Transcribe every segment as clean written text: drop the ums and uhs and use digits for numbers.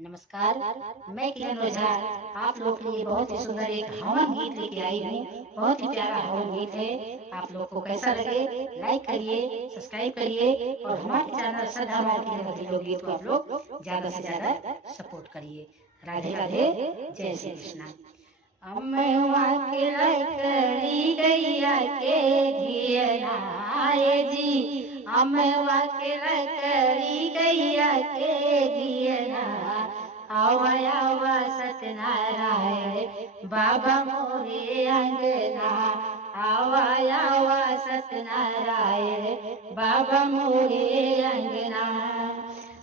नमस्कार। मैं किरण ओझा आप लोग के लिए बहुत ही सुंदर एक हवन गीत लेके आई हूँ। बहुत ही प्यारा हवन गीत है। आप लोग को कैसा लगे लाइक करिए, सब्सक्राइब करिए और हमारे चैनल श्रद्धा भारती नगर लोकगीत को आप लोग ज्यादा से ज्यादा सपोर्ट करिए। राधे राधे, जय श्री कृष्णा। अम्मवा के लकड़ी गैया के घियनाए जी, अम्मवा के लकड़ी गैया के घियना, आवा आवा सत्यनारायण बाबा मोरे अंगना, आवा आवा सत्यनारायण बाबा मोरे अंगना।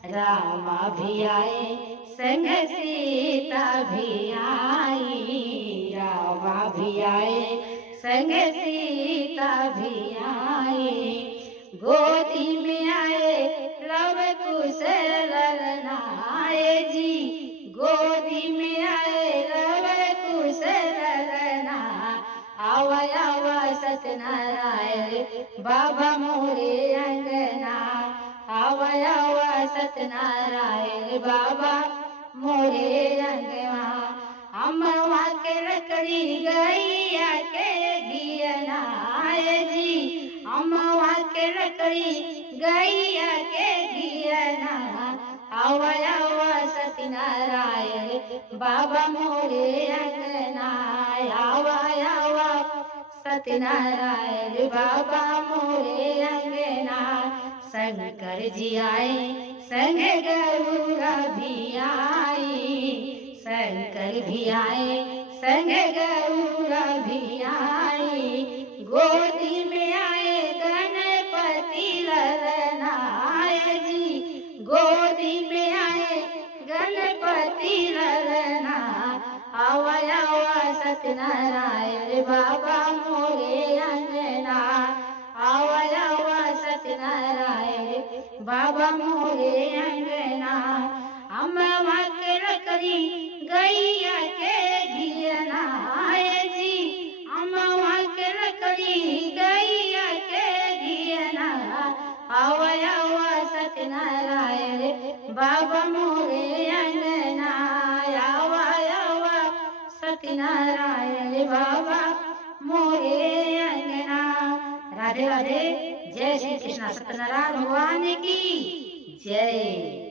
रामा भी आए संग सीता भी आई, रामा भी आए संग सीता भी आई, गोदी में आए लव कुश ललनाए जी, गोदी में आए लव कुश ललना, आवा आवा सत्यनारायण बाबा मोरे अंगना, आवा आवा सत्यनारायण बाबा मोरे अंगना। अम्मवा के लकड़ी गैया के घियनाए जी, अम्मवा के लकड़ी गैया के घियना, आवा आवा सत्यनारायण बाबा मोरे अंगना, आवा आवा सत्यनारायण बाबा मोरे अंगना। शंकर जी आए संग गौरा भी आई, शंकर भी आए संग गौरा भी आई, गोदी में आए गणपति ललनाए जी, गोदी में आए गणपति ललना, आवा आवा सत्यनारायण बाबा मोरे अंगना, आवा आवा सत्यनारायण बाबा मोरे अंगना। अम्मवा के लकड़ी गैया के घियनाए जी, अम्मवा के लकड़ी गैया के घियना, आवा आवा सत्यनारायण बाबा मोरे अंगना, आवा आवा सत्यनारायण बाबा मोरे अंगना। राधे राधे, जय श्री कृष्णा। सत्यनारायण भगवान की जय।